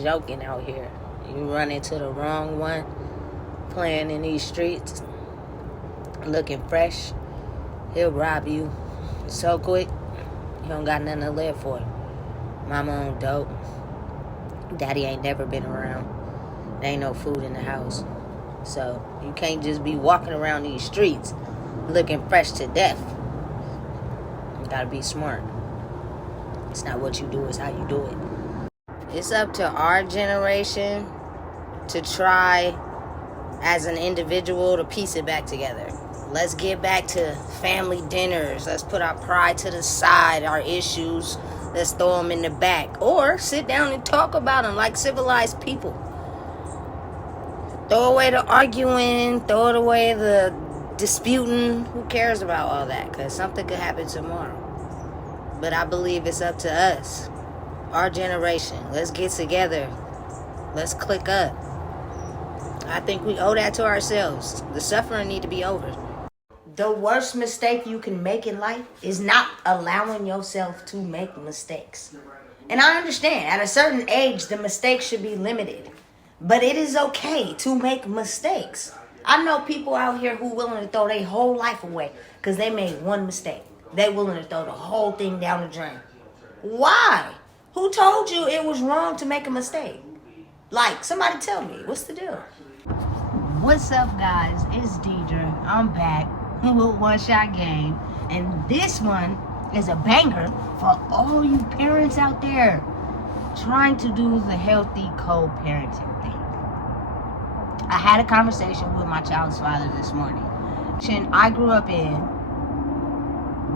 joking out here. You run into the wrong one, playing in these streets, looking fresh, he'll rob you so quick, you don't got nothing to live for. Mama on dope. Daddy ain't never been around. There ain't no food in the house. So you can't just be walking around these streets looking fresh to death. You gotta be smart. It's not what you do, it's how you do it. It's up to our generation to try as an individual to piece it back together. Let's get back to family dinners. Let's put our pride to the side, our issues. Let's throw them in the back. Or sit down and talk about them like civilized people. Throw away the arguing, throw it away the disputing. Who cares about all that? Because something could happen tomorrow. But I believe it's up to us, our generation. Let's get together. Let's click up. I think we owe that to ourselves. The suffering need to be over. The worst mistake you can make in life is not allowing yourself to make mistakes. And I understand, at a certain age, the mistakes should be limited. But it is okay to make mistakes. I know people out here who willing to throw their whole life away because they made one mistake. They willing to throw the whole thing down the drain. Why? Who told you it was wrong to make a mistake? Like, somebody tell me, what's the deal? What's up, guys? It's Deidre. I'm back with One Shot Game. And this one is a banger for all you parents out there trying to do the healthy co-parenting thing. I had a conversation with my child's father this morning. I grew up in,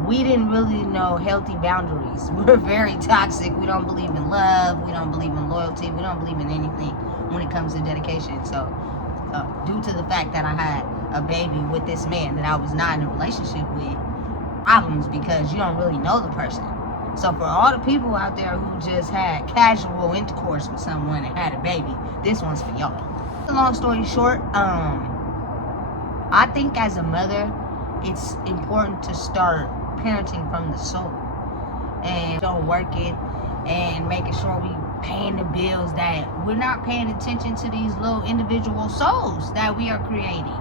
we didn't really know healthy boundaries. We're very toxic. We don't believe in love. We don't believe in loyalty. We don't believe in anything when it comes to dedication. So due to the fact that I had a baby with this man that I was not in a relationship with, problems because you don't really know the person. So for all the people out there who just had casual intercourse with someone and had a baby, this one's for y'all. Long story short, I think as a mother, it's important to start parenting from the soul and don't work it and making sure we paying the bills, that we're not paying attention to these little individual souls that we are creating.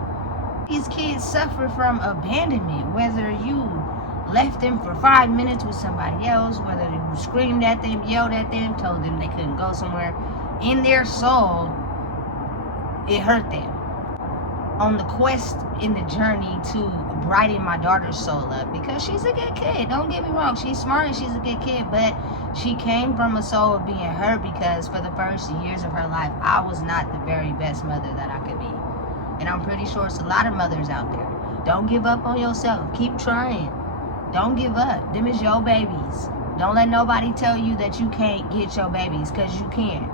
These kids suffer from abandonment, whether you left them for 5 minutes with somebody else, whether you screamed at them, yelled at them, told them they couldn't go somewhere. In their soul, it hurt them. On the quest, in the journey to brighten my daughter's soul up, because she's a good kid, don't get me wrong, she's smart and she's a good kid, but she came from a soul of being hurt because for the first years of her life, I was not the very best mother that I could be. And I'm pretty sure it's a lot of mothers out there. Don't give up on yourself. Keep trying. Don't give up. Them is your babies. Don't let nobody tell you that you can't get your babies, because you can.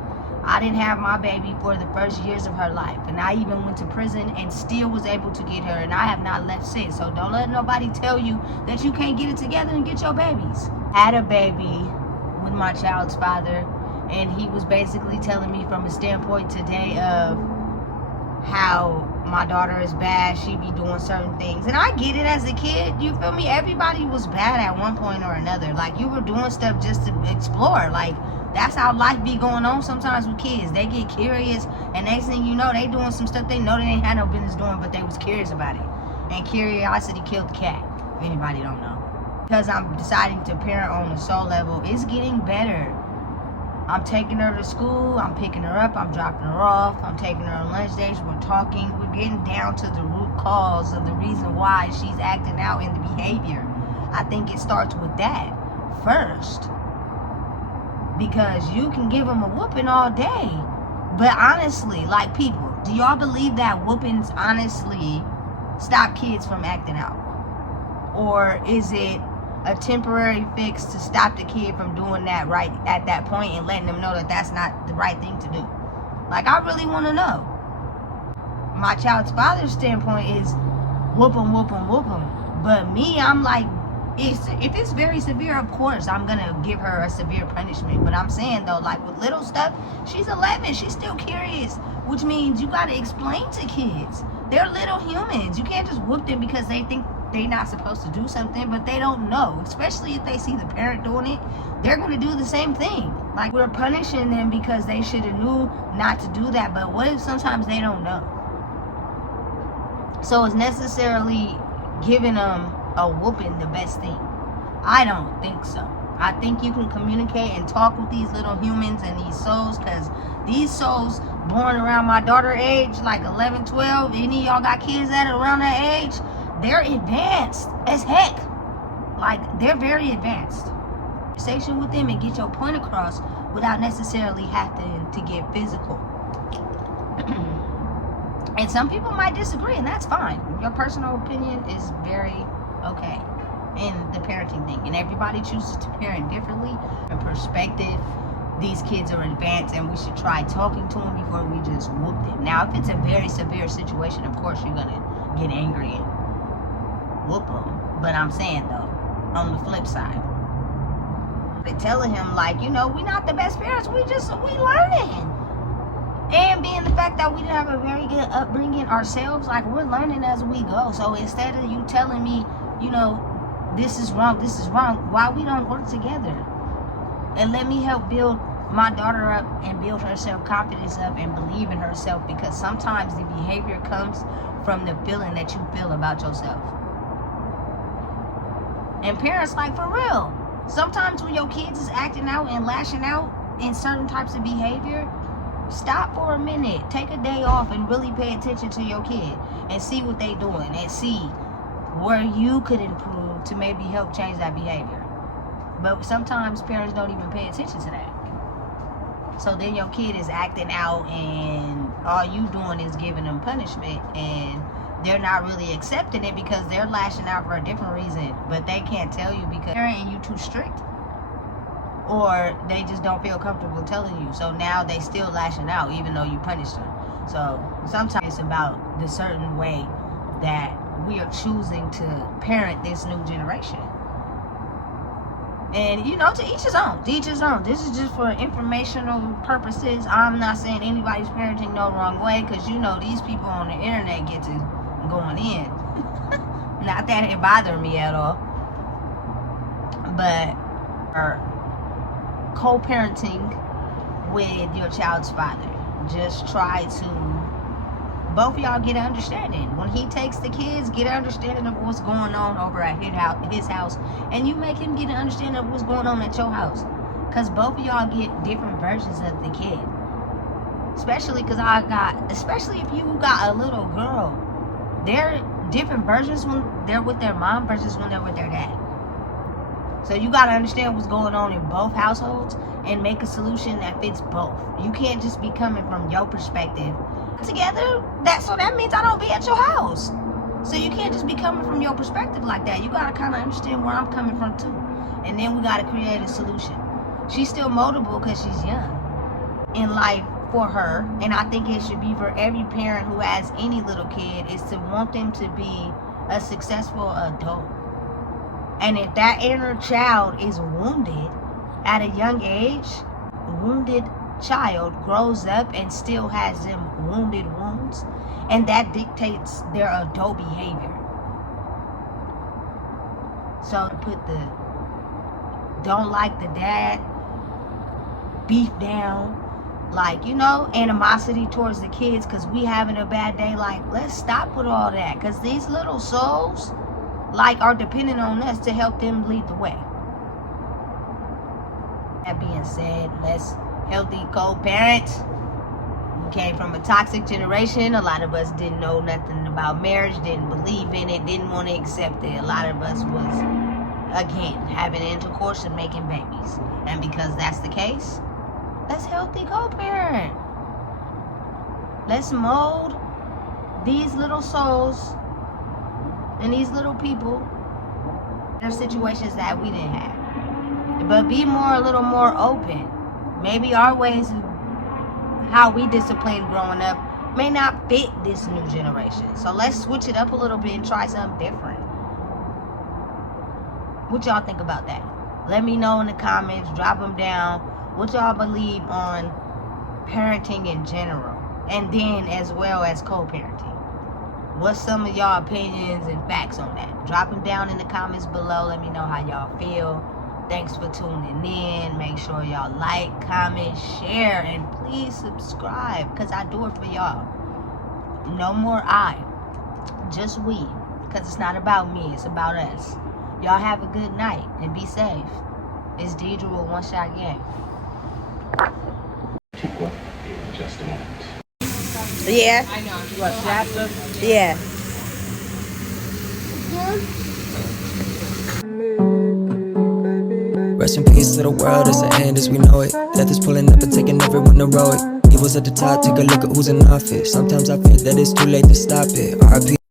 I didn't have my baby for the first years of her life, and I even went to prison and still was able to get her, and I have not left since. So don't let nobody tell you that you can't get it together and get your babies. I had a baby with my child's father, and he was basically telling me from a standpoint today of how my daughter is bad, she be doing certain things. And I get it as a kid, you feel me? Everybody was bad at one point or another. Like, you were doing stuff just to explore. Like, that's how life be going on sometimes with kids. They get curious, and next thing you know, they doing some stuff they know they ain't had no business doing, but they was curious about it. And curiosity killed the cat, if anybody don't know. Because I'm deciding to parent on a soul level, it's getting better. I'm taking her to school, I'm picking her up, I'm dropping her off, I'm taking her on lunch dates, we're talking, we're getting down to the root cause of the reason why she's acting out in the behavior. I think it starts with that first. Because you can give them a whooping all day. But honestly, like, people, do y'all believe that whoopings honestly stop kids from acting out? Or is it a temporary fix to stop the kid from doing that right at that point and letting them know that that's not the right thing to do? Like, I really want to know. My child's father's standpoint is whoop 'em, whoop 'em, whoop 'em. But me, I'm like, If it's very severe, of course, I'm going to give her a severe punishment. But I'm saying, though, like with little stuff, she's 11. She's still curious, which means you got to explain to kids. They're little humans. You can't just whoop them because they think they're not supposed to do something, but they don't know. Especially if they see the parent doing it, they're going to do the same thing. Like, we're punishing them because they should have knew not to do that. But what if sometimes they don't know? So it's necessarily giving them a whooping the best thing? I don't think so. I think you can communicate and talk with these little humans and these souls, because these souls born around my daughter age, like 11, 12, any of y'all got kids that are around that age, they're advanced as heck. Like, they're very advanced. Conversation with them and get your point across without necessarily having to get physical. And some people might disagree, and that's fine. Your personal opinion is very okay in the parenting thing, and everybody chooses to parent differently. In perspective, these kids are advanced, and we should try talking to them before we just whoop them. Now, if it's a very severe situation, of course you're gonna get angry and whoop them. But I'm saying, though, on the flip side, they're telling him, like, you know, we're not the best parents, we learning. And being the fact that we didn't have a very good upbringing ourselves, like, we're learning as we go. So instead of you telling me, you know, this is wrong, why we don't work together? And let me help build my daughter up and build her self-confidence up and believe in herself, because sometimes the behavior comes from the feeling that you feel about yourself. And parents, like, for real, sometimes when your kids is acting out and lashing out in certain types of behavior, stop for a minute, take a day off, and really pay attention to your kid and see what they doing and see where you could improve to maybe help change that behavior. But sometimes parents don't even pay attention to that. So then your kid is acting out and all you doing is giving them punishment, and they're not really accepting it because they're lashing out for a different reason, but they can't tell you because parent you too strict, or they just don't feel comfortable telling you. So now they still lashing out even though you punished them. So sometimes it's about the certain way that we are choosing to parent this new generation. And, you know, to each his own. To each his own. This is just for informational purposes. I'm not saying anybody's parenting no wrong way, because, you know, these people on the internet get to going in. Not that it bothered me at all. But co-parenting with your child's father. Just try to both of y'all get an understanding. When he takes the kids, get an understanding of what's going on over at his house, and you make him get an understanding of what's going on at your house, because both of y'all get different versions of the kid. Especially if you got a little girl, they're different versions when they're with their mom versus when they're with their dad. So you got to understand what's going on in both households and make a solution that fits both. You can't just be coming from your perspective together. That means I don't be at your house. So you can't just be coming from your perspective like that. You got to kind of understand where I'm coming from too. And then we got to create a solution. She's still moldable because she's young in life for her. And I think it should be for every parent who has any little kid, is to want them to be a successful adult. And if that inner child is wounded at a young age, wounded child grows up and still has them wounded wounds, and that dictates their adult behavior. So put the don't like the dad, beef down, like, you know, animosity towards the kids because we having a bad day. Like, let's stop with all that, because these little souls, like, are dependent on us to help them lead the way. That being said, let's healthy co-parent. We came from a toxic generation. A lot of us didn't know nothing about marriage, didn't believe in it, didn't want to accept it. A lot of us was, again, having intercourse and making babies. And because that's the case, let's healthy co-parent. Let's mold these little souls and these little people. There are situations that we didn't have. But be a little more open. Maybe our ways of how we disciplined growing up may not fit this new generation. So let's switch it up a little bit and try something different. What y'all think about that? Let me know in the comments. Drop them down. What y'all believe on parenting in general, and then as well as co-parenting. What's some of y'all opinions and facts on that? Drop them down in the comments below. Let me know how y'all feel. Thanks for tuning in. Make sure y'all like, comment, share, and please subscribe, because I do it for y'all. No more I, just we, because it's not about me, it's about us. Y'all have a good night and be safe. It's Deidre with One Shot Gang. Just a moment. Yeah. I know. You want chapter? Yeah. Rest in peace to the world, it's the end as we know it. Death is pulling up and taking everyone to row it. Evil's at the top, take a look at who's in office. Sometimes I fear that it's too late to stop it. RIP.